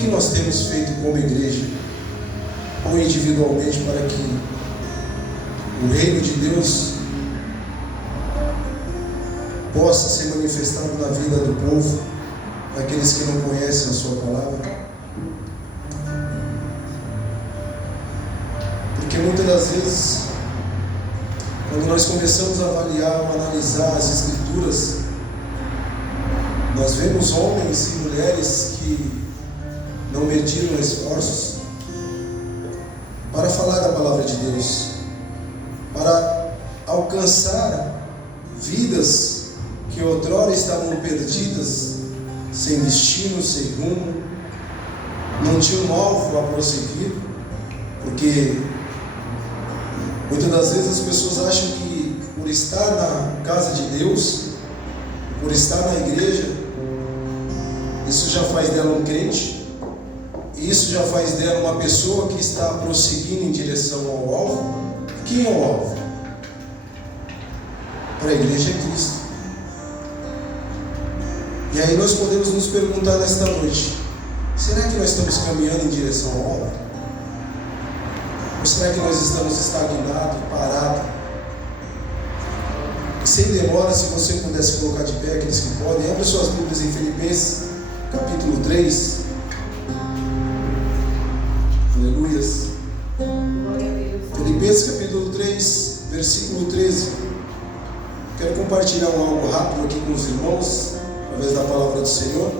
que nós temos feito como igreja, ou individualmente, para que o reino de Deus possa ser manifestado na vida do povo, daqueles que não conhecem a sua palavra? Porque muitas das vezes, quando nós começamos a avaliar ou analisar as Escrituras, nós vemos homens e mulheres que não mediram esforços para falar da palavra de Deus, para alcançar vidas que outrora estavam perdidas, sem destino, sem rumo, não tinham um alvo a prosseguir, porque muitas das vezes as pessoas acham que por estar na casa de Deus, por estar na igreja, isso já faz dela um crente, isso já faz dela uma pessoa que está prosseguindo em direção ao alvo. Quem é o alvo? Para a igreja é Cristo. E aí nós podemos nos perguntar nesta noite: será que nós estamos caminhando em direção ao alvo? Ou será que nós estamos estagnados, parados? Sem demora, se você pudesse colocar de pé, aqueles que podem, abra suas Bíblias em Filipenses, capítulo 3. Aleluias. Filipenses, capítulo 3, versículo 13. Quero compartilhar algo rápido aqui com os irmãos, através da palavra do Senhor.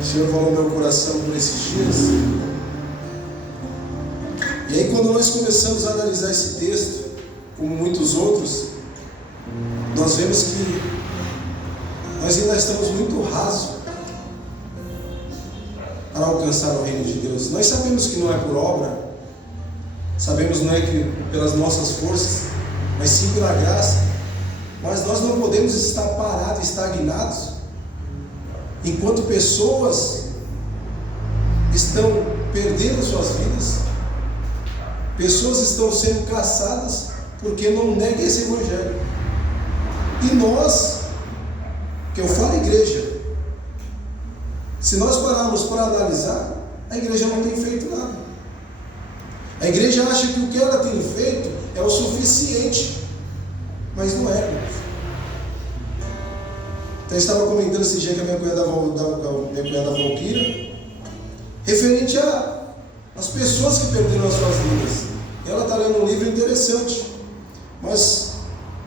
O Senhor falou no meu coração por esses dias. E aí, quando nós começamos a analisar esse texto, como muitos outros, nós vemos que nós ainda estamos muito rasos para alcançar o reino de Deus. Nós sabemos que não é por obra, sabemos não é que pelas nossas forças, mas sim pela graça. Mas nós não podemos estar parados, estagnados, enquanto pessoas estão perdendo suas vidas, pessoas estão sendo caçadas porque não negam esse evangelho. E nós, que eu falo igreja, se nós pararmos para analisar, a igreja não tem feito nada. A igreja acha que o que ela tem feito é o suficiente, mas não é. Então eu estava comentando esse dia com a minha cunhada Valquíria, referente às pessoas que perderam as suas vidas. Ela está lendo um livro interessante, mas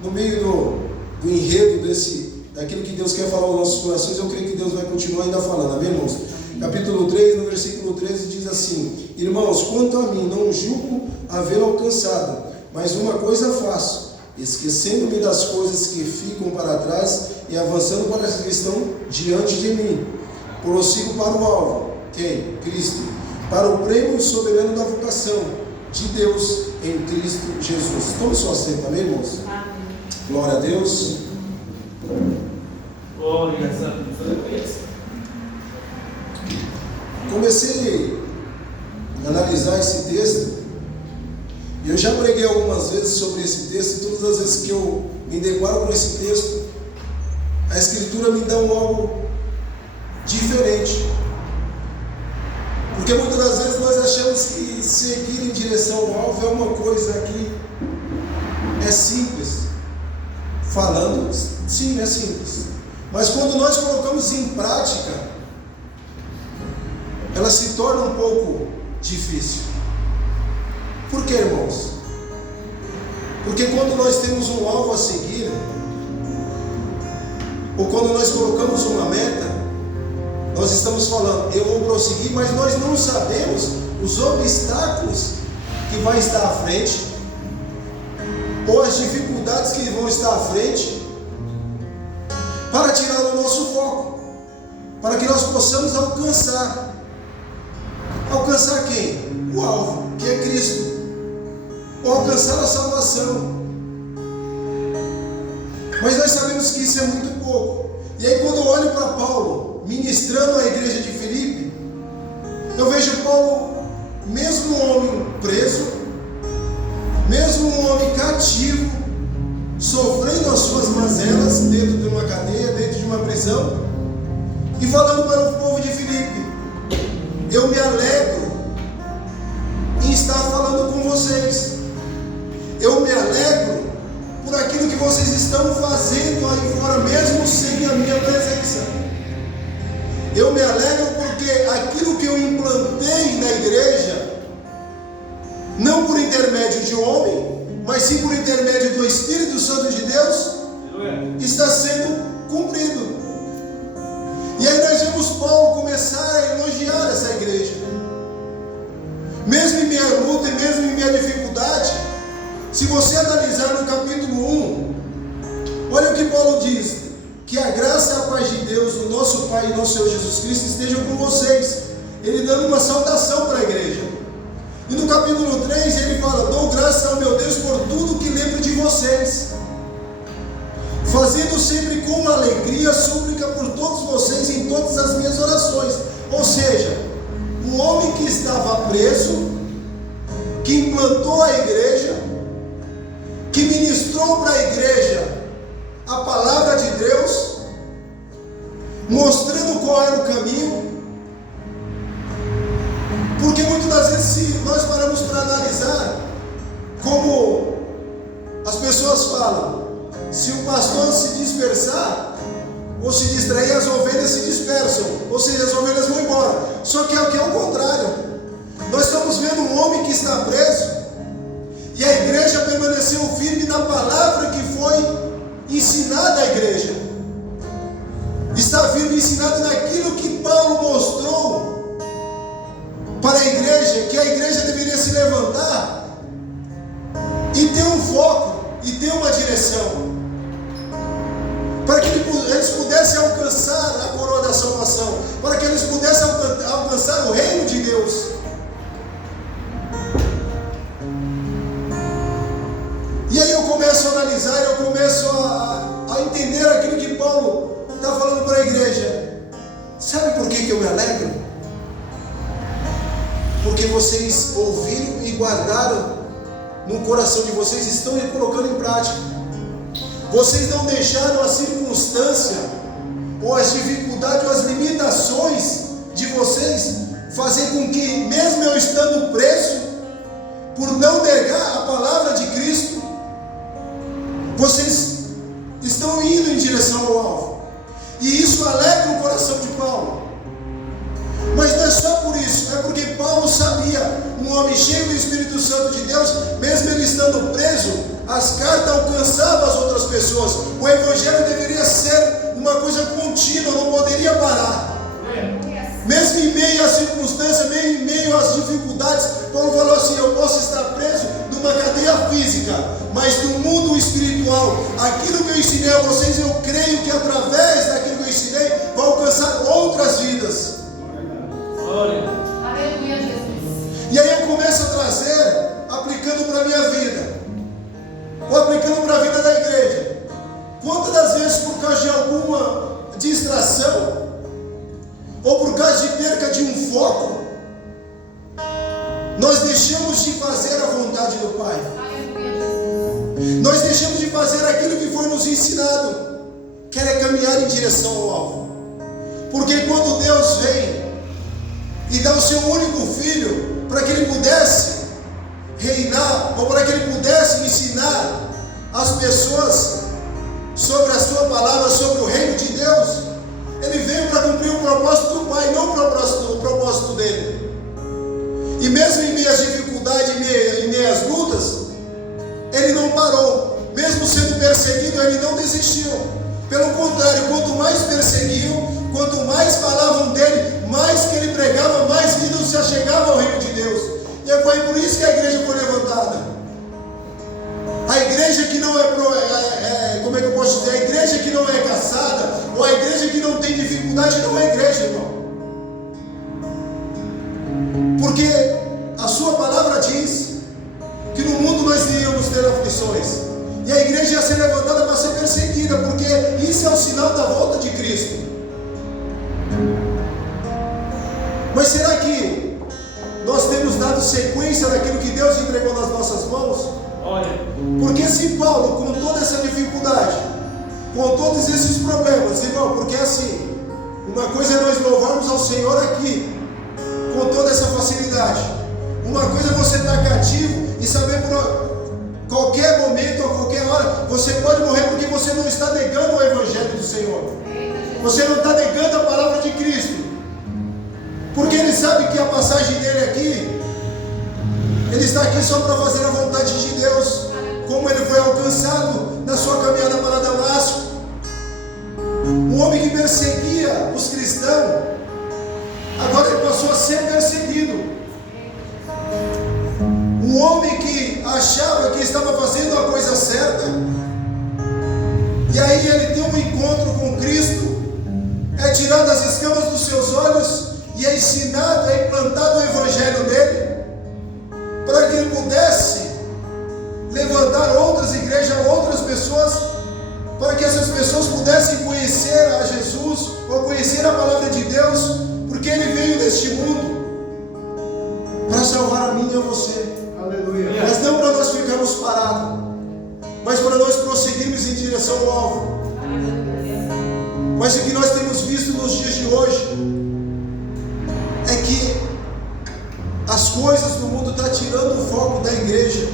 no meio do enredo daquilo que Deus quer falar aos nossos corações, eu creio que Deus vai continuar ainda falando, amém, irmãos? Capítulo 3, no versículo 13, diz assim: irmãos, quanto a mim, não julgo haver alcançado, mas uma coisa faço, esquecendo-me das coisas que ficam para trás e avançando para as que estão diante de mim, prossigo para o alvo. Quem? Cristo, para o prêmio soberano da vocação de Deus em Cristo Jesus. Tome sua assento, amém, irmãos? Amém. Glória a Deus. Glória a Deus. Comecei a analisar esse texto, e eu já preguei algumas vezes sobre esse texto, e todas as vezes que eu me deparo com esse texto, a Escritura me dá algo diferente. Porque muitas das vezes nós achamos que seguir em direção ao alvo é uma coisa que é simples. Falando, sim, é simples. Mas quando nós colocamos em prática, ela se torna um pouco difícil. Por quê, irmãos? Porque quando nós temos um alvo a seguir, ou quando nós colocamos uma meta, nós estamos falando, eu vou prosseguir, mas nós não sabemos os obstáculos que vão estar à frente, ou as dificuldades que vão estar à frente, para tirar o nosso foco, para que nós possamos alcançar. Alcançar quem? O alvo, que é Cristo. Ou alcançar a salvação. Mas nós sabemos que isso é muito pouco. E aí, quando eu olho para Paulo ministrando a igreja de Filipe, eu vejo Paulo, mesmo um homem preso, mesmo um homem cativo, sofrendo as suas mazelas dentro de uma cadeia, dentro de uma prisão, e falando para o povo de Filipe: eu me alegro em estar falando com vocês. Eu me alegro por aquilo que vocês estão fazendo aí fora, mesmo sem a minha presença. Eu me alegro porque aquilo que eu implantei na igreja, não por intermédio de homem, mas sim por intermédio do Espírito Santo de Deus, está sendo cumprido. E aí nós vemos Paulo começar a elogiar essa igreja. Mesmo em minha luta e mesmo em minha dificuldade, se você analisar no capítulo 1, olha o que Paulo diz: que a graça e a paz de Deus, o nosso Pai e nosso Senhor Jesus Cristo, estejam com vocês. Ele dando uma saudação para a igreja. E no capítulo 3 ele fala: dou graças ao meu Deus por tudo que lembro de vocês, fazendo sempre com alegria súplica por todos vocês em todas as minhas orações. Ou seja, o homem que estava preso, que implantou a igreja, que ministrou para a igreja a palavra de Deus, mostrando qual era o caminho. Porque muitas das vezes, se nós paramos para analisar, como as pessoas falam, se o pastor se dispersar ou se distrair, as ovelhas se dispersam, ou seja, as ovelhas vão embora. Só que é o contrário. Nós estamos vendo um homem que está preso e a igreja permaneceu firme na palavra que foi ensinada à igreja. Está firme ensinado naquilo que Paulo mostrou para a igreja, que a igreja deveria se levantar e ter um foco e ter uma direção, para que eles pudessem alcançar a coroa da salvação, para que eles pudessem alcançar o reino de Deus. E aí eu começo a analisar, eu começo a entender aquilo que Paulo está falando para a igreja. Sabe por que eu me alegro? Porque vocês ouviram e guardaram no coração de vocês, estão colocando em prática. Vocês não deixaram a circunstância, ou as dificuldades, ou as limitações de vocês fazer com que, mesmo eu estando preso, por não negar a palavra de Cristo, vocês estão indo em direção ao alvo. E isso alegra o coração de Paulo. Mas não é só por isso, é porque Paulo sabia, um homem cheio do Espírito Santo de Deus, mesmo ele estando preso, as cartas alcançavam as outras pessoas. O evangelho deveria ser uma coisa contínua, não poderia parar. Mesmo em meio às circunstâncias, mesmo em meio às dificuldades, Paulo falou assim: eu posso estar preso numa cadeia física, mas no mundo espiritual, aquilo que eu ensinei a vocês, eu creio que através daquilo que eu ensinei, vai alcançar outras vidas. Aleluia, Jesus. E aí eu começo a trazer, aplicando para a minha vida, ou aplicando para a vida da igreja. Quantas das vezes, por causa de alguma distração, ou por causa de perca de um foco, nós deixamos de fazer a vontade do Pai? Nós deixamos de fazer aquilo que foi nos ensinado, que era caminhar em direção ao alvo. Porque quando Deus vem e dá o seu único filho para que ele pudesse reinar, ou para que ele pudesse ensinar as pessoas sobre a sua palavra, sobre o reino de Deus, ele veio para cumprir o propósito do Pai, não o propósito dele. E mesmo em meio às dificuldades, em meio às lutas, ele não parou. Mesmo sendo perseguido, ele não desistiu. Pelo contrário, quanto mais perseguiam, quanto mais falavam dele, mais que ele pregava, mais vidas se achegavam ao reino de Deus. E foi por isso que a igreja foi levantada. A igreja que não como é que eu posso dizer? A igreja que não é caçada, ou a igreja que não tem dificuldade, não é igreja, irmão. Porque a sua palavra diz que no mundo nós iríamos ter aflições, e a igreja ia ser levantada para ser perseguida, porque isso é o sinal da volta de Cristo. Mas será que nós temos dado sequência naquilo que Deus entregou nas nossas mãos? Porque se Paulo, com toda essa dificuldade, com todos esses problemas, irmão, porque assim, uma coisa é nós louvarmos ao Senhor aqui, com toda essa facilidade. Uma coisa é você estar cativo e saber por qualquer momento ou qualquer hora você pode morrer, porque você não está negando o Evangelho do Senhor. Você não está negando a palavra de Cristo. Porque Ele sabe que a passagem dele aqui, Ele está aqui só para fazer a vontade de Deus. Como Ele foi alcançado na sua caminhada para Damasco. Um homem que perseguia os cristãos, agora ele passou a ser perseguido. Um homem que achava que estava fazendo a coisa certa, e aí ele tem um encontro com Cristo, é tirado as escamas dos seus olhos e é ensinado, é implantado o Evangelho nele, para que ele pudesse levantar outras igrejas, outras pessoas, para que essas pessoas pudessem conhecer a Jesus, ou conhecer a palavra de Deus, porque Ele veio neste mundo para salvar a mim e a você. Aleluia. Mas não para nós ficarmos parados, mas para nós prosseguirmos em direção ao alvo. Mas o que nós temos visto nos dias de hoje é que as coisas do mundo estão tirando o foco da igreja.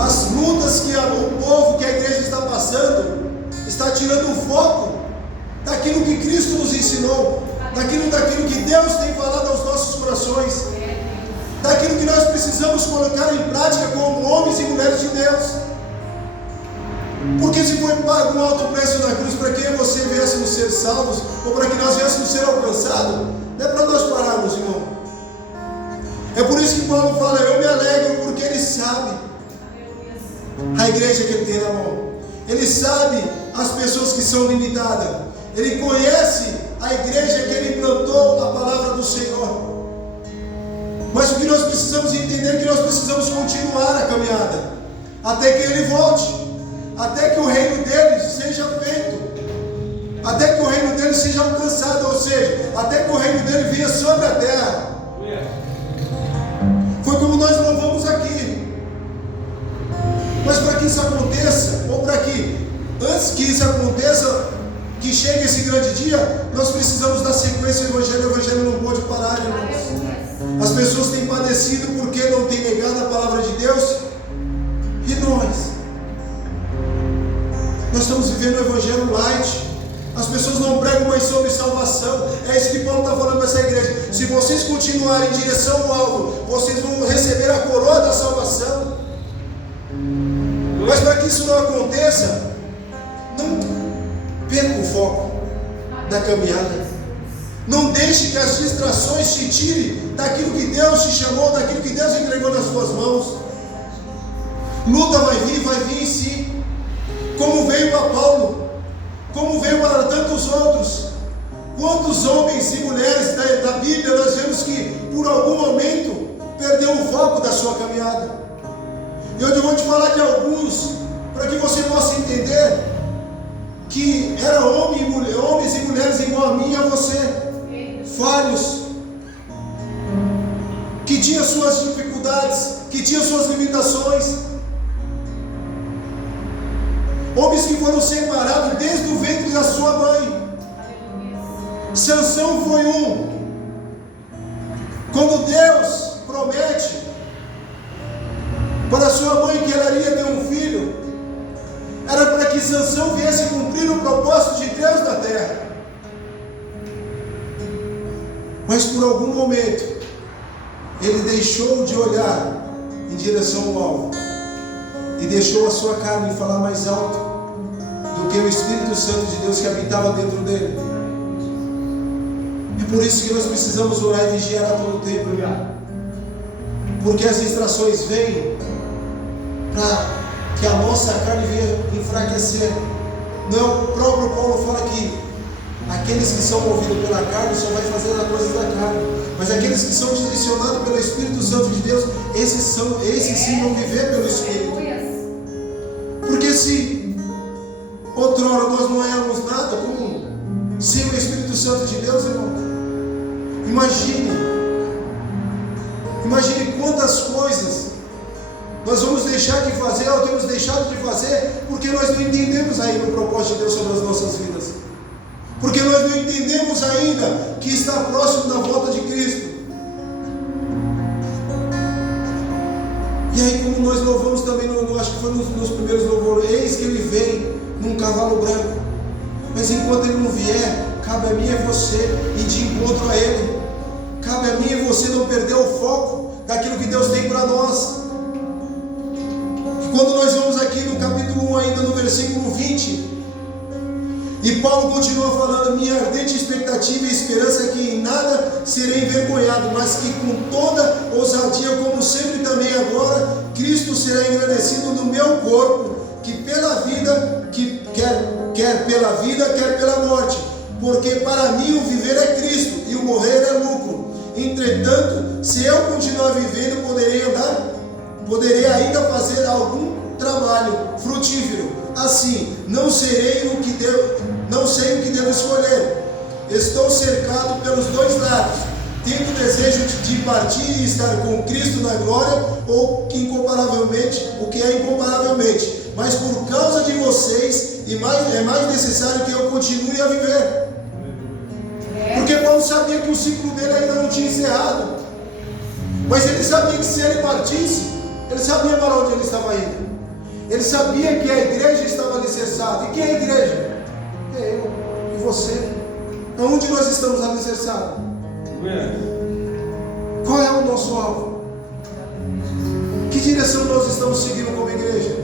As lutas que o povo, que a igreja está passando, está tirando o foco daquilo que Cristo nos ensinou, daquilo que Deus tem falado aos nossos corações, daquilo que nós precisamos colocar em prática como homens e mulheres de Deus. Porque se foi pago um alto preço na cruz para que eu e você viéssemos ser salvos, ou para que nós viéssemos ser alcançados, não é para nós pararmos, irmão. É por isso que Paulo fala: eu me alegro porque Ele sabe a igreja que Ele tem na mão. Ele sabe as pessoas que são limitadas. Ele conhece a igreja que Ele implantou a palavra do Senhor. Mas o que nós precisamos entender é que nós precisamos continuar a caminhada até que Ele volte, até que o reino dele seja feito, até que o reino dele seja alcançado, ou seja, até que o reino dele venha sobre a terra. Foi como nós louvamos aqui. Mas para que isso aconteça, ou para que antes que isso aconteça, que chegue esse grande dia, nós precisamos dar sequência ao Evangelho. O Evangelho não pode parar, irmãos. As pessoas têm padecido porque não têm negado a palavra de Deus. E nós estamos vivendo o Evangelho light. As pessoas não pregam mais sobre salvação. É isso que Paulo está falando para essa igreja. Se vocês continuarem em direção ao alvo, vocês vão receber a coroa da salvação. Mas para que isso não aconteça, não perca o foco da caminhada. Não deixe que as distrações te tirem daquilo que Deus te chamou, daquilo que Deus entregou nas suas mãos. Luta vai vir sim, como veio para Paulo, como veio para tantos outros. Quantos homens e mulheres da Bíblia nós vemos que por algum momento perdeu o foco da sua caminhada. E hoje eu vou te falar de alguns, para que você possa entender que eram homens e mulheres igual a mim e a você, falhos, que tinham suas dificuldades, que tinham suas limitações, homens que foram separados desde o ventre da sua mãe. Sansão foi um. Quando Deus promete para sua mãe que ela iria ter um filho, era para que Sansão viesse cumprir o propósito de Deus na terra. Mas por algum momento ele deixou de olhar em direção ao alvo e deixou a sua carne falar mais alto do que o Espírito Santo de Deus que habitava dentro dele. É por isso que nós precisamos orar e vigiar a todo tempo, porque as distrações vêm para que a nossa carne venha enfraquecer. Não, o próprio Paulo fala que aqueles que são movidos pela carne só vai fazer as coisas da carne, mas aqueles que são direcionados pelo Espírito Santo de Deus, esses sim vão viver pelo Espírito. Porque se outrora nós não éramos nada sem o Espírito Santo de Deus, irmão, imagine quantas coisas nós vamos deixar de fazer, ou temos deixado de fazer, porque nós não entendemos ainda o propósito de Deus sobre as nossas vidas, porque nós não entendemos ainda que está próximo da volta de Cristo. E aí, como nós louvamos também, acho que foi nos primeiros louvores, eis que ele vem num cavalo branco. Mas enquanto ele não vier, cabe a mim e você ir de encontro a ele. Cabe a mim e você não perder o foco daquilo que Deus tem para nós. Quando nós vamos aqui no capítulo 1, ainda no versículo 20, e Paulo continua falando: minha ardente expectativa e esperança é que em nada serei envergonhado, mas que com toda ousadia, como sempre também agora, Cristo será engrandecido no meu corpo, que pela vida, quer pela vida, quer pela morte, porque para mim o viver é Cristo e o morrer é lucro. Entretanto, se eu continuar vivendo, poderei ainda fazer algum trabalho frutífero. Assim, não sei o que devo escolher. Estou cercado pelos dois lados, tendo o desejo de partir e estar com Cristo na glória, o que é incomparavelmente. Mas por causa de vocês, é mais necessário que eu continue a viver. Porque Paulo sabia que o ciclo dele ainda não tinha encerrado. Mas ele sabia que se ele partisse, ele sabia para onde ele estava indo. Ele sabia que a igreja estava alicerçada. E quem é a igreja? É eu e você. Aonde nós estamos alicerçados? Qual é o nosso alvo? Que direção nós estamos seguindo como igreja?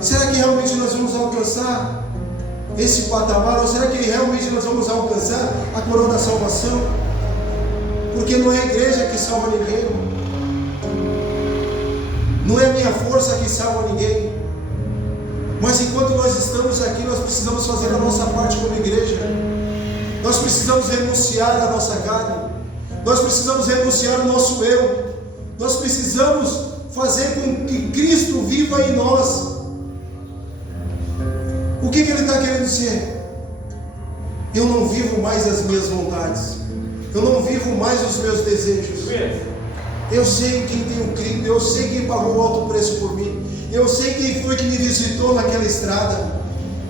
Será que realmente nós vamos alcançar esse patamar? Ou será que realmente nós vamos alcançar a coroa da salvação? Porque não é a igreja que salva ninguém. Não é a minha força que salva ninguém. Mas enquanto nós estamos aqui, nós precisamos fazer a nossa parte como igreja. Nós precisamos renunciar à nossa carne. Nós precisamos renunciar ao nosso eu. Nós precisamos fazer com que Cristo viva em nós. O que ele está querendo dizer? Eu não vivo mais as minhas vontades. Eu não vivo mais os meus desejos. Eu sei quem tenho crido. Eu sei quem pagou o alto preço por mim. Eu sei quem foi que me visitou naquela estrada.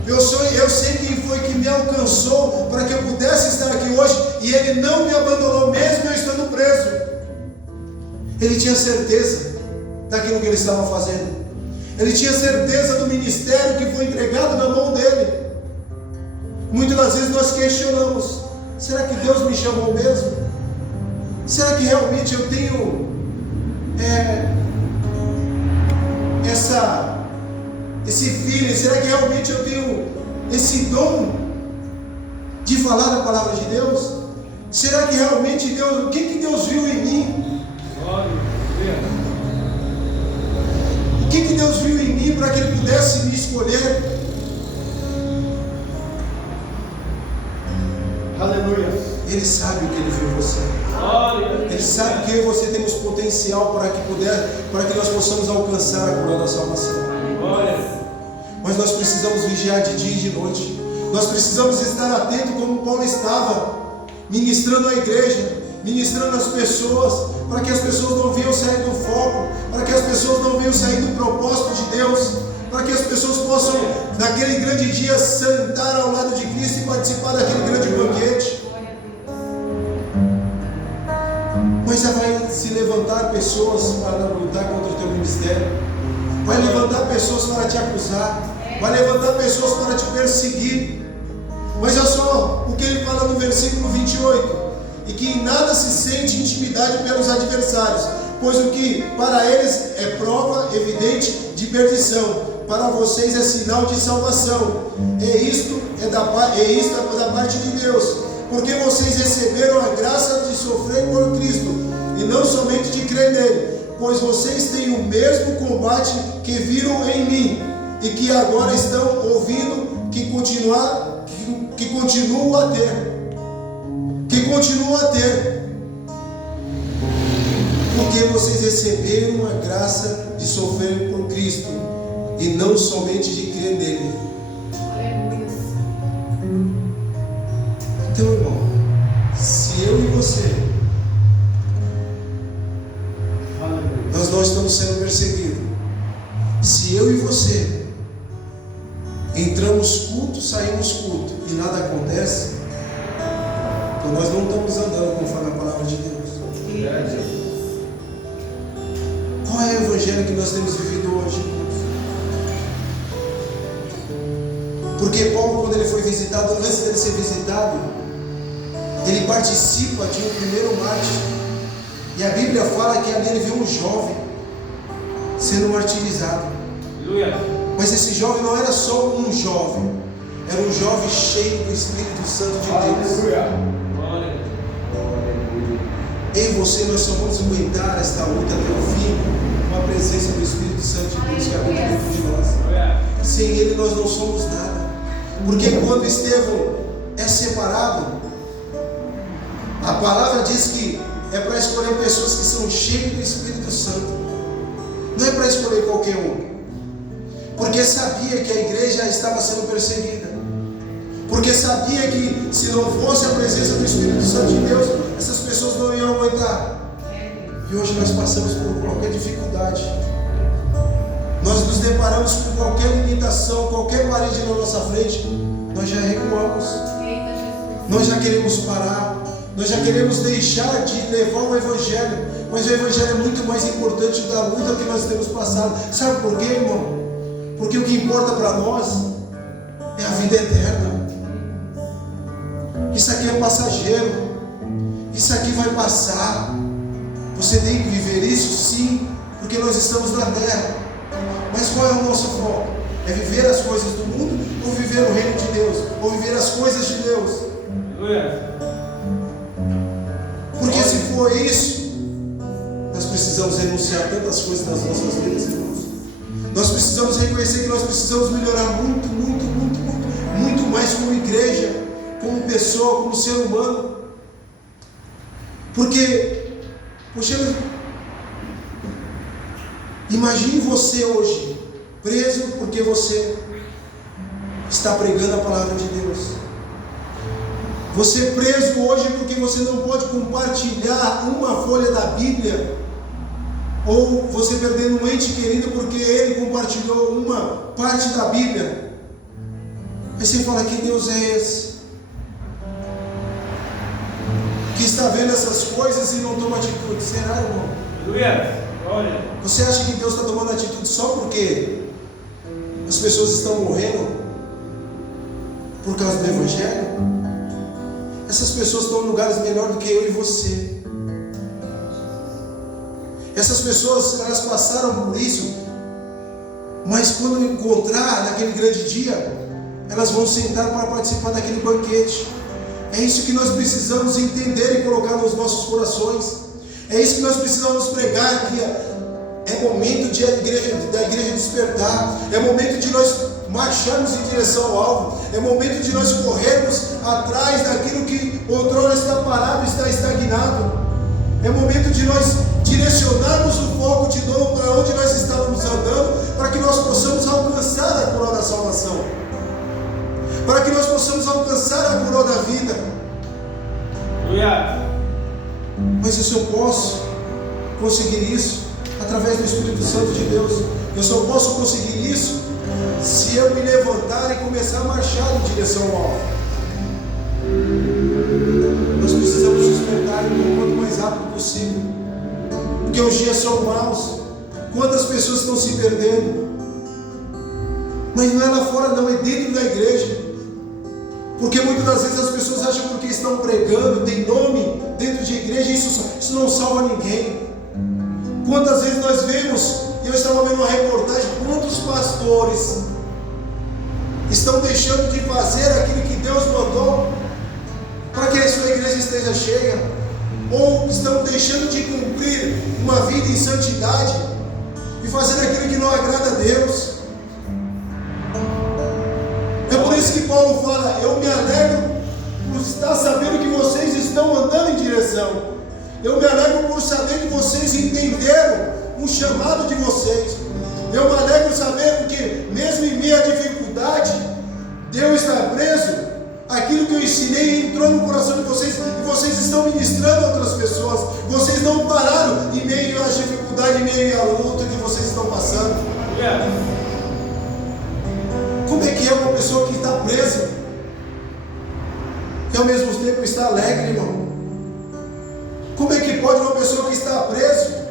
Eu sei quem foi que me alcançou para que eu pudesse estar aqui hoje. E Ele não me abandonou mesmo eu estando preso. Ele tinha certeza daquilo que ele estava fazendo. Ele tinha certeza do ministério que foi entregado na mão dele. Muitas das vezes nós questionamos: será que Deus me chamou mesmo? Será que realmente eu tenho esse feeling? Será que realmente eu tenho esse dom de falar a palavra de Deus? Será que realmente Deus, o que Deus viu em mim? O que Deus viu em mim para que Ele pudesse me escolher? Aleluia. Ele sabe o que Ele viu em você. Ele sabe que eu e você temos potencial para que nós possamos alcançar a coroa da salvação. Mas nós precisamos vigiar de dia e de noite. Nós precisamos estar atentos como Paulo estava, ministrando a igreja, ministrando as pessoas, para que as pessoas não venham sair do foco, para que as pessoas não venham sair do propósito de Deus, para que as pessoas possam, naquele grande dia, sentar ao lado de Cristo e participar daquele grande banquete. Mas já vai se levantar pessoas para lutar contra o teu ministério, vai levantar pessoas para te acusar, vai levantar pessoas para te perseguir. Mas olha só o que ele fala no versículo 28: e que em nada se sente intimidade pelos adversários, pois o que para eles é prova evidente de perdição, para vocês é sinal de salvação. Isto é da parte de Deus, porque vocês receberam a graça de sofrer por Cristo, e não somente de crer nele, pois vocês têm o mesmo combate que viram em mim, e que agora estão ouvindo, que continuam a ter. Porque vocês receberam a graça de sofrer por Cristo, e não somente de crer nele. Então, irmão, se eu e você, nós não estamos sendo perseguidos, se eu e você entramos culto, saímos culto e nada acontece, então nós não estamos andando conforme a palavra de Deus. Qual é o evangelho que nós temos vivido hoje, irmãos? Porque Paulo, quando ele foi visitado, antes dele ser visitado, ele participa de um primeiro mártir. E a Bíblia fala que ali ele viu um jovem sendo martirizado. Aleluia. Mas esse jovem não era só um jovem, era um jovem cheio do Espírito Santo de Deus. Aleluia. Eu e você, nós só vamos aguentar esta luta até o fim com a presença do Espírito Santo de Deus que habita dentro de nós. Sem Ele nós não somos nada. Porque quando Estevão é separado, a palavra diz que é para escolher pessoas que são cheias do Espírito Santo. Não é para escolher qualquer um. Porque sabia que a igreja estava sendo perseguida. Porque sabia que se não fosse a presença do Espírito Santo de Deus, essas pessoas não iam aguentar. E hoje nós passamos por qualquer dificuldade. Nós nos deparamos com qualquer limitação, qualquer parede na nossa frente, nós já recuamos. Nós já queremos parar. Nós já queremos deixar de levar o Evangelho. Mas o Evangelho é muito mais importante da luta que nós temos passado. Sabe por quê, irmão? Porque o que importa para nós é a vida eterna. Isso aqui é passageiro. Isso aqui vai passar. Você tem que viver isso, sim, porque nós estamos na terra. Mas qual é o nosso foco? É viver as coisas do mundo ou viver o reino de Deus? Ou viver as coisas de Deus? Porque se for isso, nós precisamos renunciar a tantas coisas nas nossas vidas, irmãos. Nós precisamos reconhecer que nós precisamos melhorar muito mais como igreja, como pessoa, como ser humano. Porque, poxa, imagine você hoje preso porque você está pregando a palavra de Deus. Você preso hoje porque você não pode compartilhar uma folha da Bíblia. Ou você perdendo um ente querido porque ele compartilhou uma parte da Bíblia. Aí você fala, que Deus é esse? Que está vendo essas coisas e não toma atitude. Será, irmão? Aleluia. Você acha que Deus está tomando atitude só porque as pessoas estão morrendo por causa do Evangelho? Essas pessoas estão em lugares melhores do que eu e você. Essas pessoas, elas passaram por isso, mas quando encontrar naquele grande dia, elas vão sentar para participar daquele banquete. É isso que nós precisamos entender e colocar nos nossos corações. É isso que nós precisamos pregar, que é momento da igreja despertar. É momento de nós marcharmos em direção ao alvo. É momento de nós corrermos atrás daquilo que outrora está parado, está estagnado. É momento de nós direcionarmos o foco de novo para onde nós estávamos andando, para que nós possamos alcançar a coroa da salvação, para que nós possamos alcançar a coroa da vida. Mas eu só posso conseguir isso através do Espírito Santo de Deus. Eu só posso conseguir isso se eu me levantar e começar a marchar em direção ao alvo. Nós precisamos despertar o quanto mais rápido possível, porque os dias são maus. Quantas pessoas estão se perdendo? Mas não é lá fora não, é dentro da igreja. Porque muitas das vezes as pessoas acham que porque estão pregando, tem nome dentro de igreja, isso não salva ninguém. Quantas vezes nós vemos, eu estava vendo uma reportagem, quantos pastores estão deixando de fazer aquilo que Deus mandou para que a sua igreja esteja cheia, ou estão deixando de cumprir uma vida em santidade e fazendo aquilo que não agrada a Deus. É por isso que Paulo fala, eu me alegro por estar sabendo que vocês estão andando em direção. Eu me alegro por saber que vocês entenderam o chamado de vocês. Eu me alegro saber porque mesmo em meio à dificuldade, Deus está preso. Aquilo que eu ensinei entrou no coração de vocês e vocês estão ministrando a outras pessoas. Vocês não pararam em meio às dificuldades, em meio à luta que vocês estão passando. Como é que é uma pessoa que está presa e ao mesmo tempo está alegre, irmão? Como é que pode uma pessoa que está presa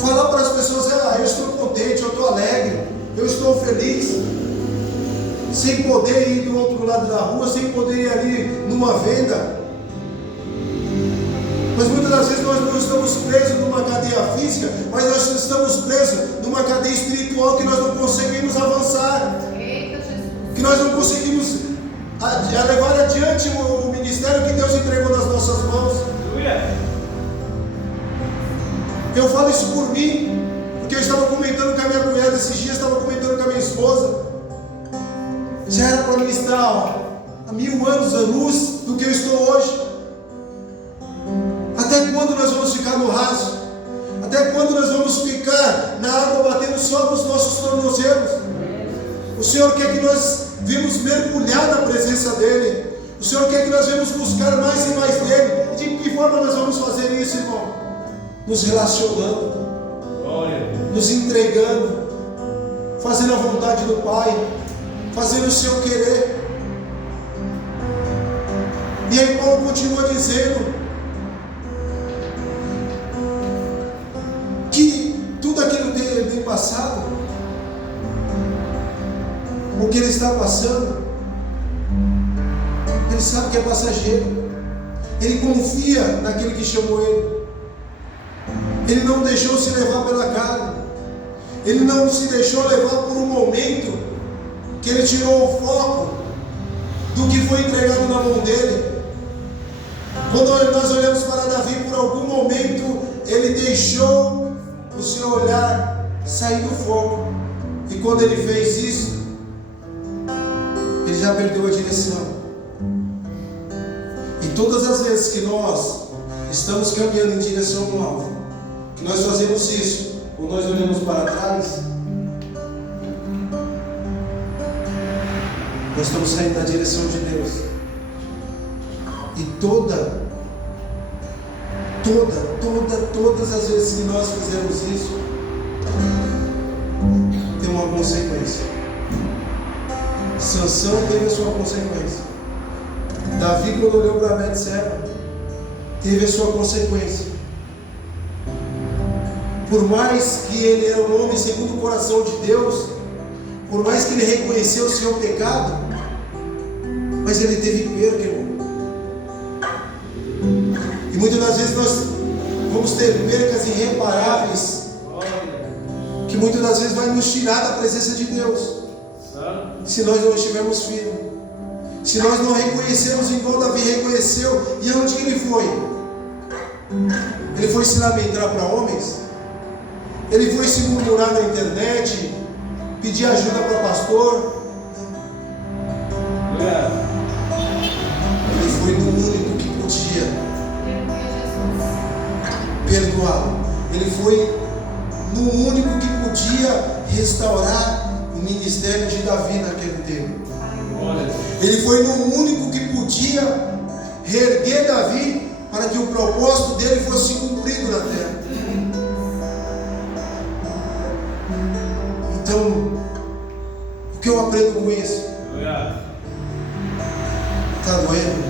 Falar para as pessoas: eu estou contente, eu estou alegre, eu estou feliz, sem poder ir do outro lado da rua, sem poder ir ali numa venda. Mas muitas das vezes nós não estamos presos numa cadeia física, mas nós estamos presos numa cadeia espiritual que nós não conseguimos avançar, que nós não conseguimos levar adiante o ministério que Deus entregou nas nossas mãos. Eu falo isso por mim, porque eu estava comentando com a minha cunhada esses dias, estava comentando com a minha esposa. Já era para mim estar há 1000 anos a luz do que eu estou hoje. Até quando nós vamos ficar no raso? Até quando nós vamos ficar na água batendo só nos nossos tornozelos? O Senhor quer que nós vimos mergulhar na presença dEle. O Senhor quer que nós vamos buscar mais e mais dEle. E de que forma nós vamos fazer isso, irmão? Nos relacionando, nos entregando, fazendo a vontade do Pai, fazendo o seu querer. E aí Paulo continua dizendo que tudo aquilo que ele tem passado, o que ele está passando, ele sabe que é passageiro. Ele confia naquele que chamou ele. Ele não deixou se levar pela carne. Ele não se deixou levar por um momento que ele tirou o foco do que foi entregado na mão dele. Quando nós olhamos para Davi, por algum momento ele deixou o seu olhar sair do foco. E quando ele fez isso, ele já perdeu a direção. E todas as vezes que nós estamos caminhando em direção ao alvo, que nós fazemos isso, ou nós olhamos para trás, nós estamos saindo da direção de Deus. E todas as vezes que nós fizemos isso, tem uma consequência. Sansão teve a sua consequência. Davi, quando olhou para Betseba, teve a sua consequência. Por mais que ele era um homem segundo o coração de Deus, por mais que ele reconheceu o seu pecado, mas ele teve perca, irmão. E muitas das vezes nós vamos ter percas irreparáveis, que muitas das vezes vai nos tirar da presença de Deus, se nós não estivermos firmes, se nós não reconhecermos igual Davi reconheceu. E aonde que ele foi? Ele foi se lamentar para homens? Ele foi se murmurar na internet, pedir ajuda para pastor? Ele foi no único que podia perdoá-lo. Ele foi no único que podia restaurar o ministério de Davi naquele tempo. Ele foi no único que podia reerguer Davi para que o propósito dele fosse cumprido na terra. Então, o que eu aprendo com isso? Está doendo?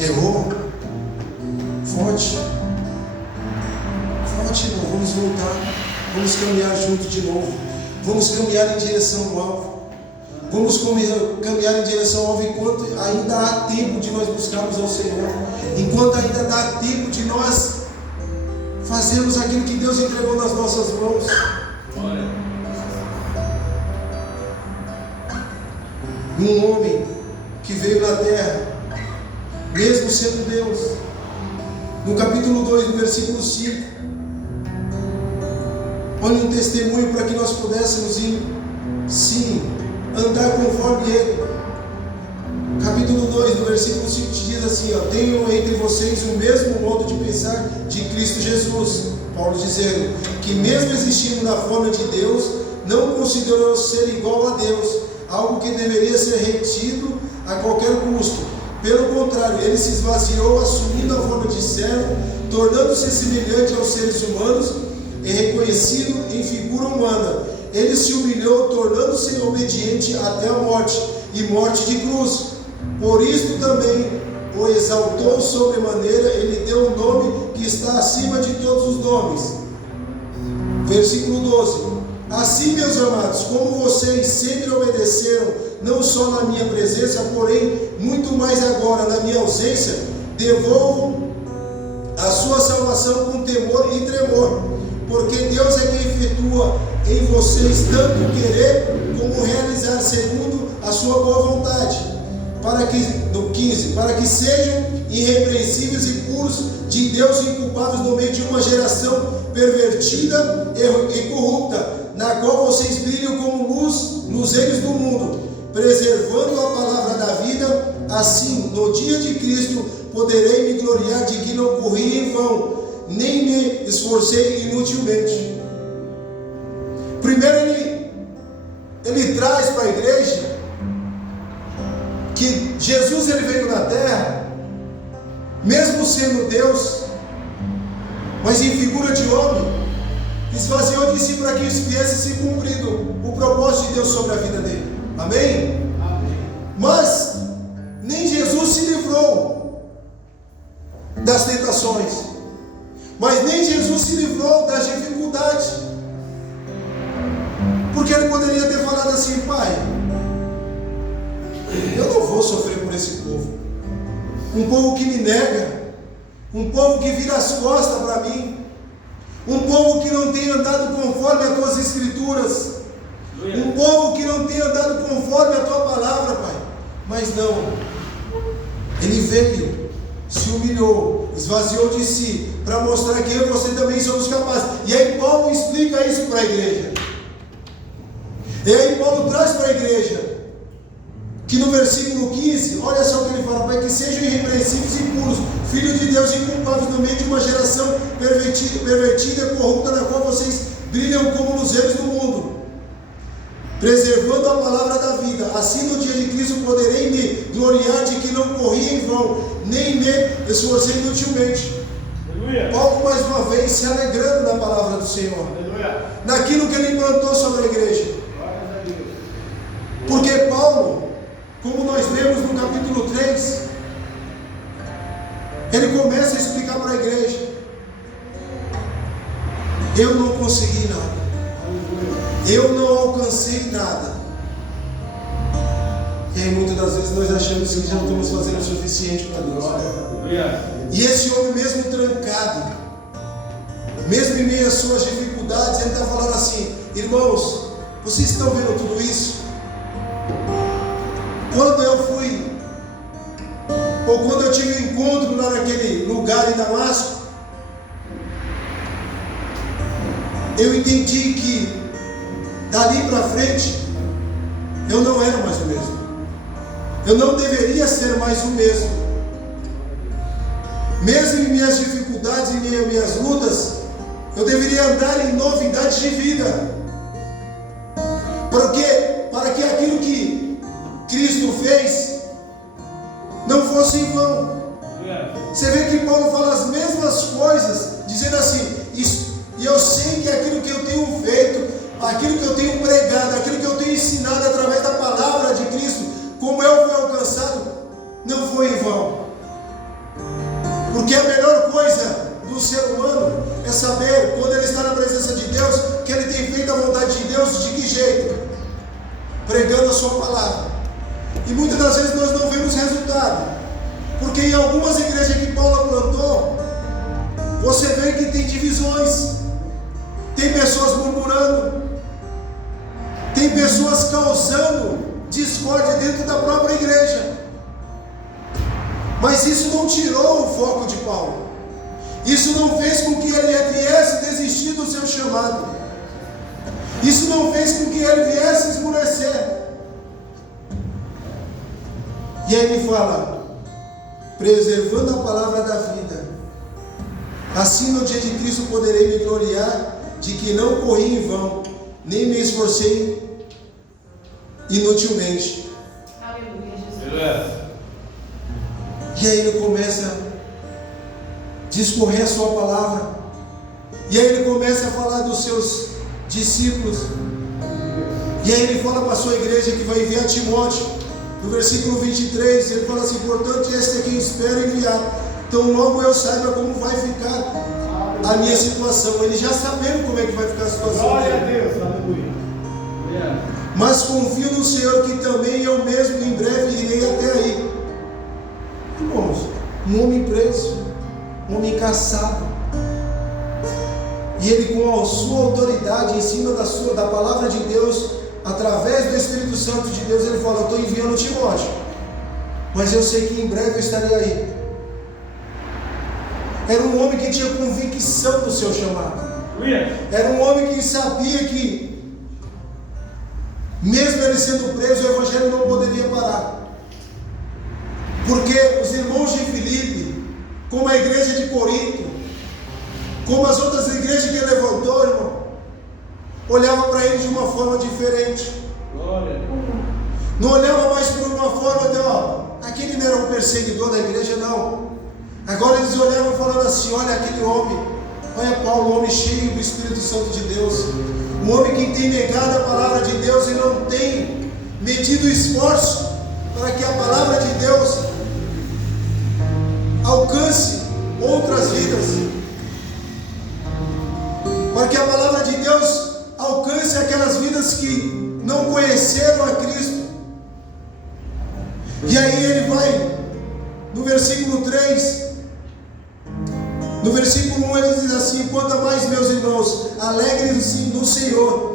Errou? Forte, não, vamos voltar. Vamos caminhar junto de novo. Vamos caminhar em direção ao alvo. Vamos caminhar em direção ao alvo enquanto ainda há tempo de nós buscarmos ao Senhor. Enquanto ainda dá tempo de nós fazermos aquilo que Deus entregou nas nossas mãos. Um homem que veio na terra, mesmo sendo Deus, no capítulo 2, no versículo 5, olha um testemunho para que nós pudéssemos ir, sim, andar conforme Ele. Capítulo 2, no versículo 5, diz assim: tenham entre vocês o mesmo modo de pensar de Cristo Jesus. Paulo dizendo que mesmo existindo na forma de Deus, não considerou ser igual a Deus, algo que deveria ser retido a qualquer custo. Pelo contrário, ele se esvaziou, assumindo a forma de servo, tornando-se semelhante aos seres humanos e reconhecido em figura humana. Ele se humilhou, tornando-se obediente até a morte, e morte de cruz. Por isto também o exaltou sobremaneira, ele deu um nome que está acima de todos os nomes. Versículo 12: assim, meus amados, como vocês sempre obedeceram, não só na minha presença, porém muito mais agora na minha ausência, devolvam a sua salvação com temor e tremor, porque Deus é quem efetua em vocês tanto querer como realizar segundo a sua boa vontade, para que, no 15, para que sejam irrepreensíveis e puros de Deus, inculpados no meio de uma geração pervertida e corrupta, na qual vocês brilham como luzeiros do mundo, preservando a palavra da vida. Assim, no dia de Cristo, poderei me gloriar de que não corri em vão, nem me esforcei inutilmente. Primeiro ele traz para a igreja que Jesus ele veio na terra, mesmo sendo Deus, mas em figura de homem, esvaziou de si para que viesse se cumprido o propósito de Deus sobre a vida dele. Amém? Amém. Mas nem Jesus se livrou das tentações, mas nem Jesus se livrou das dificuldades, porque ele poderia ter falado assim: Pai, eu não vou sofrer por esse povo, um povo que me nega, um povo que vira as costas para mim, um povo que não tem andado conforme as tuas escrituras, um povo que não tem andado conforme a tua palavra, Pai. Mas não, ele veio, se humilhou, esvaziou de si, para mostrar que eu e você também somos capazes. E aí Paulo explica isso para a igreja. E aí Paulo traz para a igreja que no versículo 15, olha só o que ele fala: para que sejam irrepreensíveis e puros, filhos de Deus, inculpados no meio de uma geração pervertida e corrupta, na qual vocês brilham como luzeiros do mundo, preservando a palavra da vida. Assim, no dia de Cristo, poderei me gloriar de que não corri em vão, nem me esforcei inutilmente. Aleluia. Paulo, mais uma vez, se alegrando na palavra do Senhor. Aleluia. Naquilo que ele implantou sobre a igreja. Porque Paulo, como nós lemos no capítulo 3, ele começa a explicar para a igreja: eu não consegui nada, eu não alcancei nada. E aí muitas das vezes nós achamos que já não estamos fazendo o suficiente para Deus. E esse homem, mesmo trancado, mesmo em meio às suas dificuldades, ele está falando assim: irmãos, vocês estão vendo tudo isso? Quando eu fui, ou quando eu tive um encontro lá naquele lugar em Damasco, eu entendi que dali para frente eu não era mais o mesmo. Eu não deveria ser mais o mesmo. Mesmo em minhas dificuldades e em minhas lutas, eu deveria andar em novidade de vida. Para que aquilo que Cristo fez não fosse em vão. Você vê que Paulo fala as mesmas coisas, dizendo assim: e eu sei que aquilo que eu tenho feito, aquilo que eu tenho pregado, aquilo que eu tenho ensinado através da palavra de Cristo, como eu fui alcançado, não foi em vão. Porque a melhor coisa do ser humano é saber, quando ele está na presença de Deus, que ele tem feito a vontade de Deus. De que jeito? Pregando a sua palavra. E muitas das vezes nós não vemos resultado, porque em algumas igrejas que Paulo plantou, você vê que tem divisões, tem pessoas murmurando, tem pessoas causando discórdia dentro da própria igreja. Mas isso não tirou o foco de Paulo, isso não fez com que ele viesse desistir do seu chamado, isso não fez com que ele viesse esmorecer. E aí ele fala: preservando a palavra da vida, assim no dia de Cristo poderei me gloriar de que não corri em vão, nem me esforcei inutilmente. Aleluia. E aí ele começa a discorrer a sua palavra, e aí ele começa a falar dos seus discípulos, e aí ele fala para a sua igreja que vai enviar Timóteo. No versículo 23, ele fala assim: portanto, este é quem espero enviar, tão logo eu saiba como vai ficar a minha situação. Ele já sabendo como é que vai ficar a situação. Glória a dele. Deus, aleluia. Mas confio no Senhor que também eu mesmo em breve irei até aí. Irmãos, um homem preso, um homem caçado, e ele com a sua autoridade em cima da palavra de Deus, através do Espírito Santo de Deus, ele fala: eu estou enviando Timóteo, mas eu sei que em breve eu estarei aí. Era um homem que tinha convicção do seu chamado. Era um homem que sabia que, mesmo ele sendo preso, o evangelho não poderia parar. Porque os irmãos de Filipe, como a igreja de Corinto, como as outras igrejas que ele levantou, irmão, olhava para ele de uma forma diferente. Glória. Não olhava mais por uma forma de, aquele não era um perseguidor da igreja, não. Agora eles olhavam falando assim: olha aquele homem, olha Paulo, um homem cheio do Espírito Santo de Deus, um homem que tem negado a palavra de Deus e não tem medido esforço para que a palavra de Deus alcance outras vidas, para que a palavra de Deus alcance aquelas vidas que não conheceram a Cristo. E aí ele vai no versículo 3, no versículo 1 ele diz assim: quanto a mais, meus irmãos, alegrem-se no Senhor.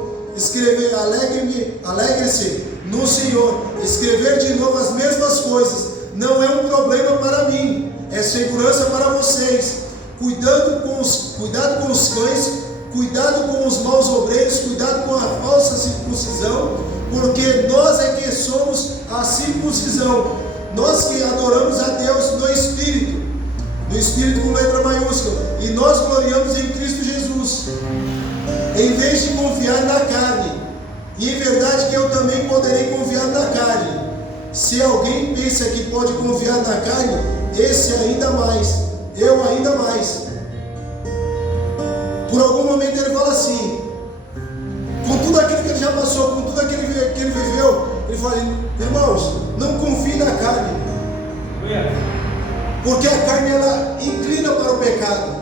Alegre-se no Senhor. Escrever de novo as mesmas coisas não é um problema para mim, é segurança para vocês. Cuidado com os cães, cuidado com os maus obreiros, cuidado com a falsa circuncisão, porque nós é que somos a circuncisão, nós que adoramos a Deus no Espírito com letra maiúscula, e nós gloriamos em Cristo Jesus, em vez de confiar na carne. E em verdade que eu também poderei confiar na carne. Se alguém pensa que pode confiar na carne, esse ainda mais, eu ainda mais. Por algum momento ele fala assim, com tudo aquilo que ele já passou, com tudo aquilo que ele viveu, ele fala: irmãos, não confie na carne, porque a carne ela inclina para o pecado,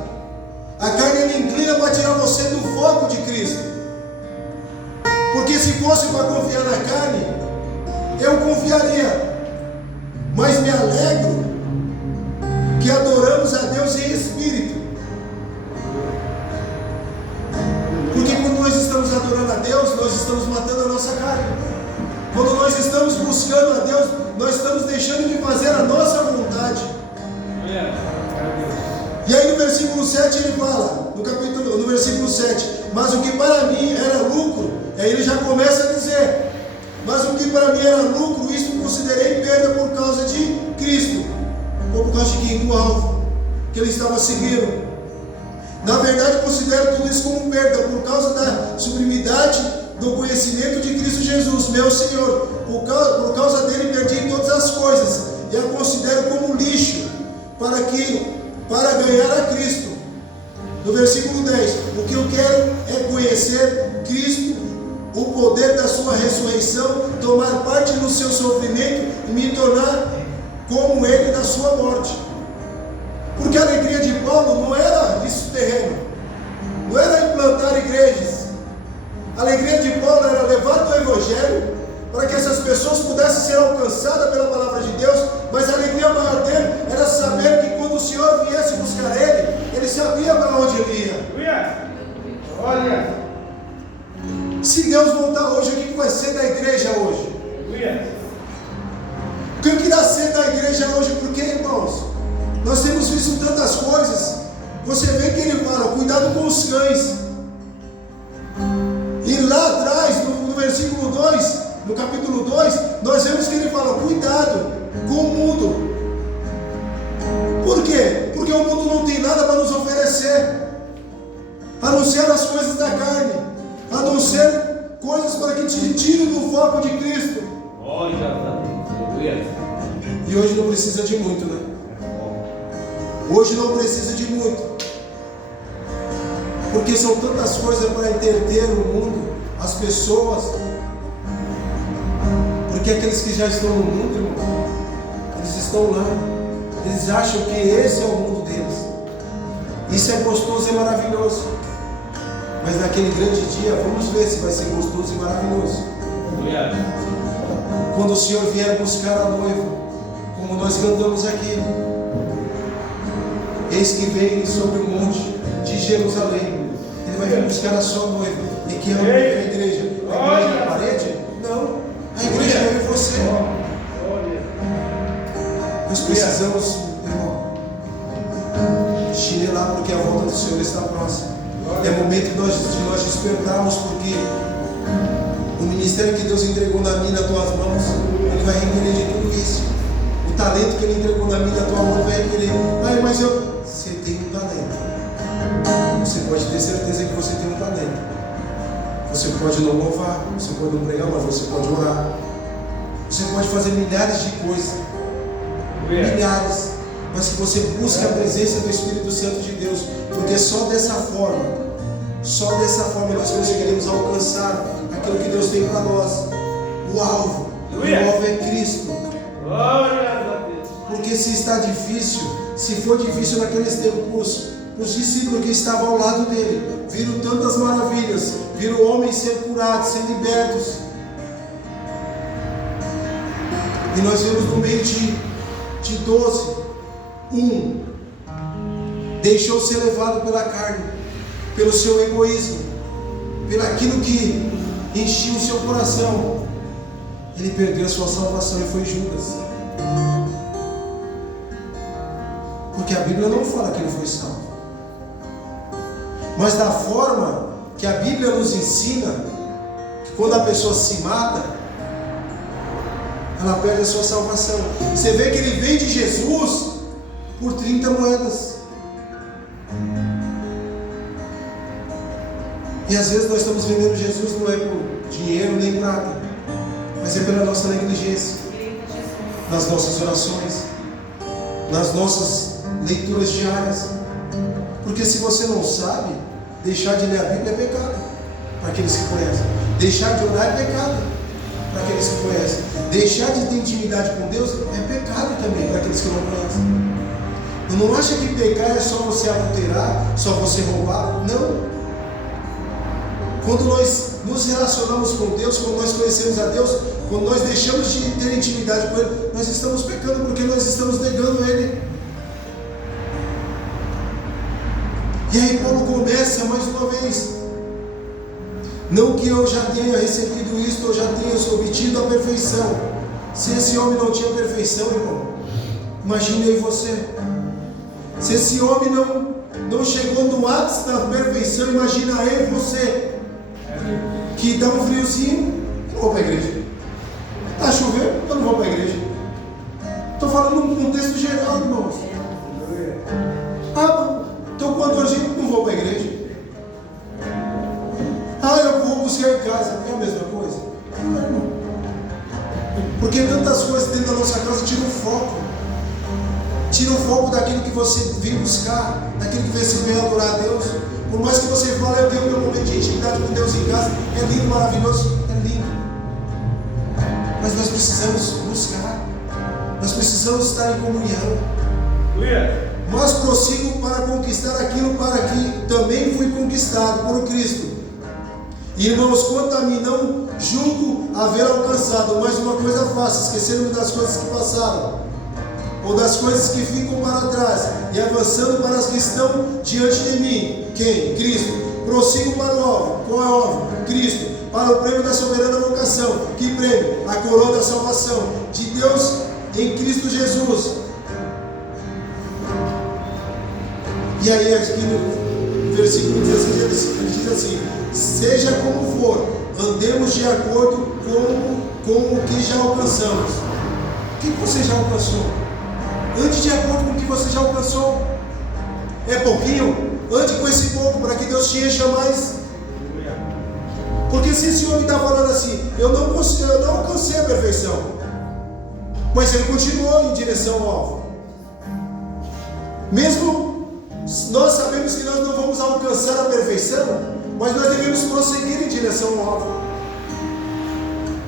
a carne ela inclina para tirar você do foco de Cristo. Porque se fosse para confiar na carne, eu confiaria, mas me alegro que adoramos a Deus em espírito. Porque quando nós estamos adorando a Deus, nós estamos matando a nossa carne. Quando nós estamos buscando a Deus, nós estamos deixando de fazer a nossa vontade. E aí no versículo 7 ele fala, no versículo 7, mas o que para mim era lucro, aí ele já começa a dizer, mas o que para mim era lucro, isso considerei perda por causa de Cristo, ou por causa de quem? Do alvo que ele estava seguindo. Na verdade, considero tudo isso como perda, por causa da sublimidade do conhecimento de Cristo Jesus, meu Senhor. Por causa dele perdi todas as coisas, e a considero como lixo, para ganhar a Cristo. No versículo 10, o que eu quero é conhecer Cristo, o poder da sua ressurreição, tomar parte no seu sofrimento e me tornar como ele na sua morte. Porque a alegria de Paulo não era isso terreno, não era implantar igrejas. A alegria de Paulo era levar o evangelho para que essas pessoas pudessem ser alcançadas pela palavra de Deus, mas a alegria maior dele era saber que quando o Senhor viesse buscar ele sabia para onde ele ia. Olha, se Deus voltar hoje, o que vai ser da igreja hoje? O que irá ser da igreja hoje? Porque, irmãos, nós temos visto tantas coisas. Você vê que ele fala, cuidado com os cães. E lá atrás, no versículo 2, no capítulo 2, nós vemos que ele fala, cuidado com o mundo. Por quê? Porque o mundo não tem nada para nos oferecer, a não ser as coisas da carne, a não ser coisas para que te tirem do foco de Cristo. E hoje não precisa de muito, né? Hoje não precisa de muito, porque são tantas coisas para entreter o mundo, as pessoas. Porque aqueles que já estão no mundo, irmão, eles estão lá, eles acham que esse é o mundo deles. Isso é gostoso e maravilhoso. Mas naquele grande dia, vamos ver se vai ser gostoso e maravilhoso. Quando o Senhor vier buscar a noiva, como nós cantamos aqui, eis que vem sobre o monte de Jerusalém. Ele vai vir buscar a sua noiva. E que é a noiva da igreja? A igreja é a parede? Não. A igreja é eu e você. Nós precisamos, irmão, chinelar, porque a volta do Senhor está próxima. É momento de nós despertarmos, porque o ministério que Deus entregou na minha, nas tuas mãos, Ele vai requerer de tudo isso. O talento que Ele entregou na minha, na tua mão, vai requerer. Mas você tem um talento. Você pode ter certeza que você tem um talento. Você pode não louvar, você pode não pregar, mas você pode orar. Você pode fazer milhares de coisas. Milhares. Mas que você busque a presença do Espírito Santo de Deus, porque só dessa forma nós conseguiremos alcançar aquilo que Deus tem para nós. O alvo é Cristo. Porque se está difícil, se for difícil naqueles tempos, os discípulos que estavam ao lado dele viram tantas maravilhas, viram homens ser curados, ser libertos. E nós vemos no meio de 12, deixou ser levado pela carne, pelo seu egoísmo, pelo aquilo que enchia o seu coração. Ele perdeu a sua salvação e foi Judas. Porque a Bíblia não fala que ele foi salvo, mas da forma que a Bíblia nos ensina, que quando a pessoa se mata, ela perde a sua salvação. Você vê que ele vem de Jesus por 30 moedas. E às vezes nós estamos vendendo Jesus não é por dinheiro nem prata, mas é pela nossa negligência, nas nossas orações, nas nossas leituras diárias. Porque se você não sabe, deixar de ler a Bíblia é pecado para aqueles que conhecem. Deixar de orar é pecado para aqueles que conhecem. Deixar de ter intimidade com Deus é pecado também para aqueles que não conhecem. Não acha que pecar é só você adulterar, só você roubar? Não. Quando nós nos relacionamos com Deus, quando nós conhecemos a Deus, quando nós deixamos de ter intimidade com Ele, nós estamos pecando porque nós estamos negando Ele. E aí Paulo começa mais uma vez: não que eu já tenha recebido isto, ou já tenha obtido a perfeição. Se esse homem não tinha perfeição, irmão, imagine aí você. Se esse homem não chegou no ápice da perfeição, imagina aí você, que dá um friozinho, eu não vou para a igreja. Está chovendo, eu não vou para a igreja. Estou falando num contexto geral, irmãos. Estou com alergia, não vou para a igreja. Eu vou buscar em casa. É a mesma coisa? Não, irmão. Porque tantas coisas dentro da nossa casa tiram o foco. Tira o foco daquilo que você vem buscar, daquilo que você vem adorar a Deus. Por mais que você fale, eu tenho meu momento de intimidade com Deus em casa, é lindo, maravilhoso, é lindo. Mas nós precisamos buscar, nós precisamos estar em comunhão. Mas prossigo para conquistar aquilo para que também fui conquistado por Cristo. Irmãos, quanto a mim, não julgo haver alcançado, mas uma coisa faço, esquecendo das coisas que passaram, ou das coisas que ficam para trás, e avançando para as que estão diante de mim. Quem? Cristo. Prossigo para o alvo. Qual é o alvo? Cristo. Para o prêmio da soberana vocação. Que prêmio? A coroa da salvação de Deus em Cristo Jesus. E aí aqui no versículo 16 ele diz assim: seja como for, andemos de acordo com o que já alcançamos. O que você já alcançou? Ande de acordo com o que você já alcançou. É pouquinho? Ande com esse pouco para que Deus te encha mais. Porque se esse homem está falando assim, eu não alcancei a perfeição, mas ele continuou em direção ao alvo. Mesmo nós sabemos que nós não vamos alcançar a perfeição, mas nós devemos prosseguir em direção ao alvo.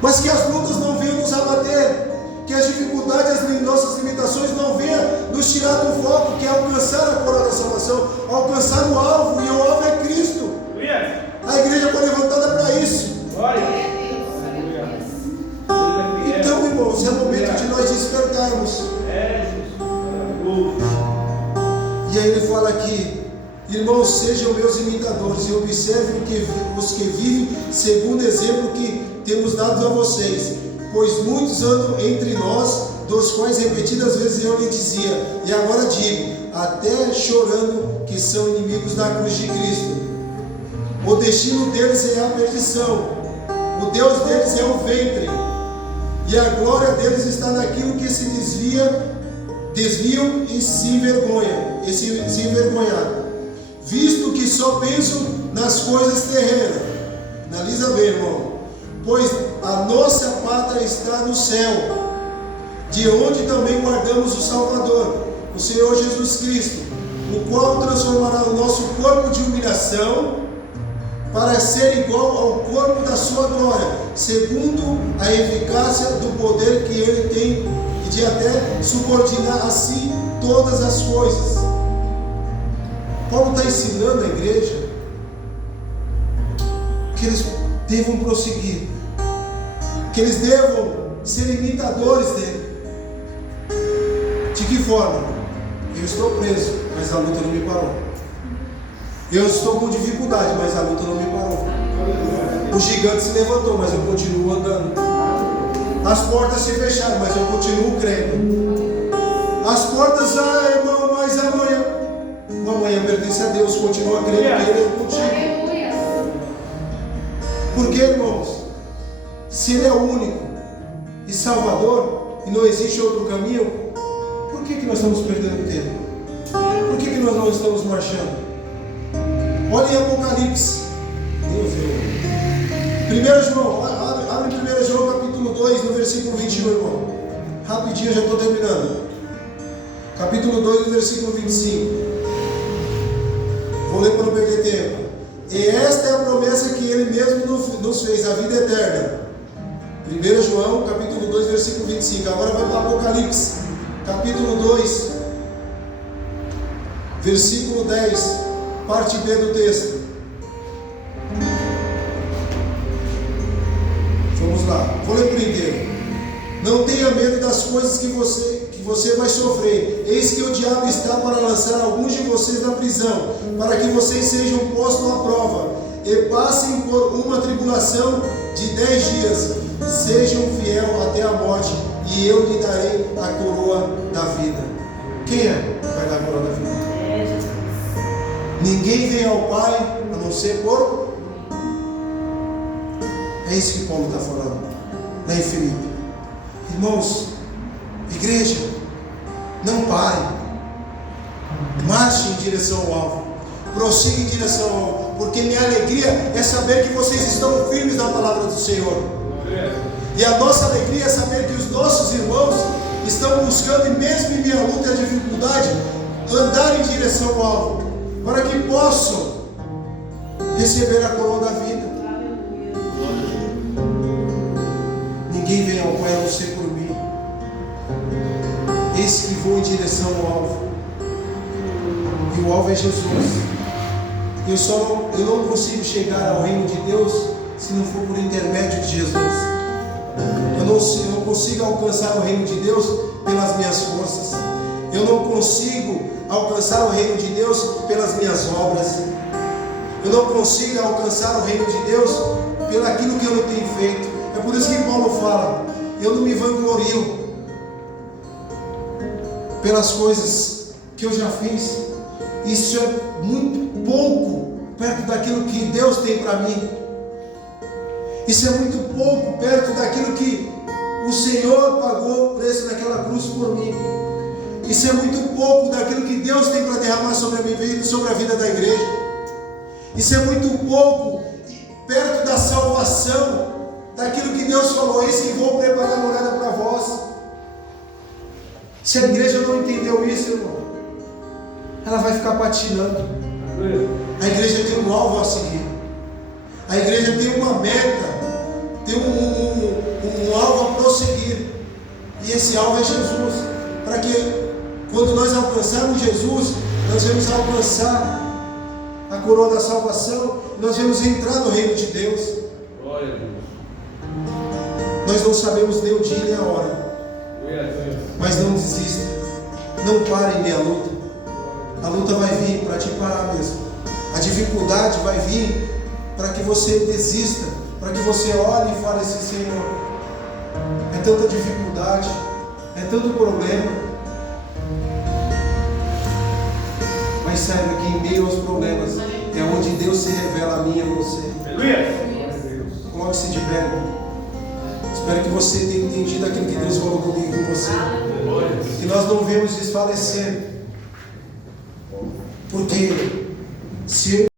Mas que as lutas não venham nos abater, que as dificuldades, as nossas limitações não venham nos tirar do foco, que é alcançar a coroa da salvação salvação, alcançar o alvo, e o alvo é Cristo. A igreja foi levantada para isso. Então, irmãos, é o momento de nós despertarmos. E aí ele fala aqui: irmãos, sejam meus imitadores e observem os que vivem segundo o exemplo que temos dado a vocês, pois muitos andam entre nós, dos quais repetidas vezes eu lhe dizia, e agora digo, até chorando, que são inimigos da cruz de Cristo. O destino deles é a perdição, o Deus deles é o ventre, e a glória deles está naquilo que se desviam e se envergonhar, visto que só pensam nas coisas terrenas. Analisa bem, irmão. Pois a nossa pátria está no céu, de onde também guardamos o Salvador, o Senhor Jesus Cristo, o qual transformará o nosso corpo de humilhação para ser igual ao corpo da sua glória, segundo a eficácia do poder que ele tem, e de até subordinar a si todas as coisas. Paulo está ensinando a igreja que eles devam prosseguir, que eles devam ser imitadores dele. De que forma? Eu estou preso, mas a luta não me parou. Eu estou com dificuldade, mas a luta não me parou. O gigante se levantou, mas eu continuo andando. As portas se fecharam, mas eu continuo crendo. As portas, irmão, mas amanhã pertence a Deus, continua crendo que Ele é contigo. Porque, irmãos, se Ele é o único e Salvador, e não existe outro caminho, por que nós estamos perdendo tempo? Por que nós não estamos marchando? Olha em Apocalipse. Deus, 1 João, abre 1 João capítulo 2, no versículo 21, irmão. Rapidinho, já estou terminando. Capítulo 2, no versículo 25. Vou ler para não perder tempo. E esta é a promessa que Ele mesmo nos fez, a vida eterna. 1 João, capítulo 2, versículo 25. Agora vai para Apocalipse, capítulo 2, versículo 10, parte B do texto. Vamos lá, vou ler por inteiro. Não tenha medo das coisas que você vai sofrer. Eis que o diabo está para lançar alguns de vocês na prisão, para que vocês sejam postos à prova e passem por uma tribulação de 10 dias. Sejam fiel até a morte, e eu lhe darei a coroa da vida. Quem é que vai dar a coroa da vida? Ninguém vem ao Pai a não ser por. É isso que Paulo está falando lá em Filipe. Irmãos, igreja, não parem, marchem em direção ao alvo, prossiga em direção ao alvo, porque minha alegria é saber que vocês estão firmes na palavra do Senhor, e a nossa alegria é saber que os nossos irmãos estão buscando, e mesmo em minha luta e dificuldade, andar em direção ao alvo, para que possam receber a coroa da vida. Ninguém vem ao Pai a não ser por mim. Esse que voa em direção ao alvo, e o alvo é Jesus. Eu não consigo chegar ao reino de Deus se não for por intermédio de Jesus. Eu não consigo alcançar o reino de Deus pelas minhas forças. Eu não consigo alcançar o reino de Deus pelas minhas obras. Eu não consigo alcançar o reino de Deus pelo aquilo que eu não tenho feito. É por isso que Paulo fala: eu não me vanglorio pelas coisas que eu já fiz. Isso é muito pouco perto daquilo que Deus tem para mim. Isso é muito pouco perto daquilo que o Senhor pagou o preço naquela cruz por mim. Isso é muito pouco daquilo que Deus tem para derramar sobre a minha vida e sobre a vida da igreja. Isso é muito pouco perto da salvação, daquilo que Deus falou: eis que vou preparar a morada para vós. Se a igreja não entendeu isso, irmão, ela vai ficar patinando. A igreja tem um alvo a seguir. A igreja tem uma meta, tem um alvo a prosseguir. E esse alvo é Jesus. Para que quando nós alcançarmos Jesus, nós vamos alcançar a coroa da salvação, nós vamos entrar no reino de Deus. Glória a Deus. Nós não sabemos nem o dia nem a hora, Glória a Deus. mas não desista, não pare em meia luta. A luta vai vir para te parar mesmo, a dificuldade vai vir para que você desista, para que você olhe e fale assim: Senhor, é tanta dificuldade, é tanto problema, mas saiba que em meio aos problemas é onde Deus se revela a mim e a você. Aleluia. Coloque-se de pé, irmão. Espero que você tenha entendido aquilo que Deus falou comigo e com você. Que nós não vemos desfalecer, porque se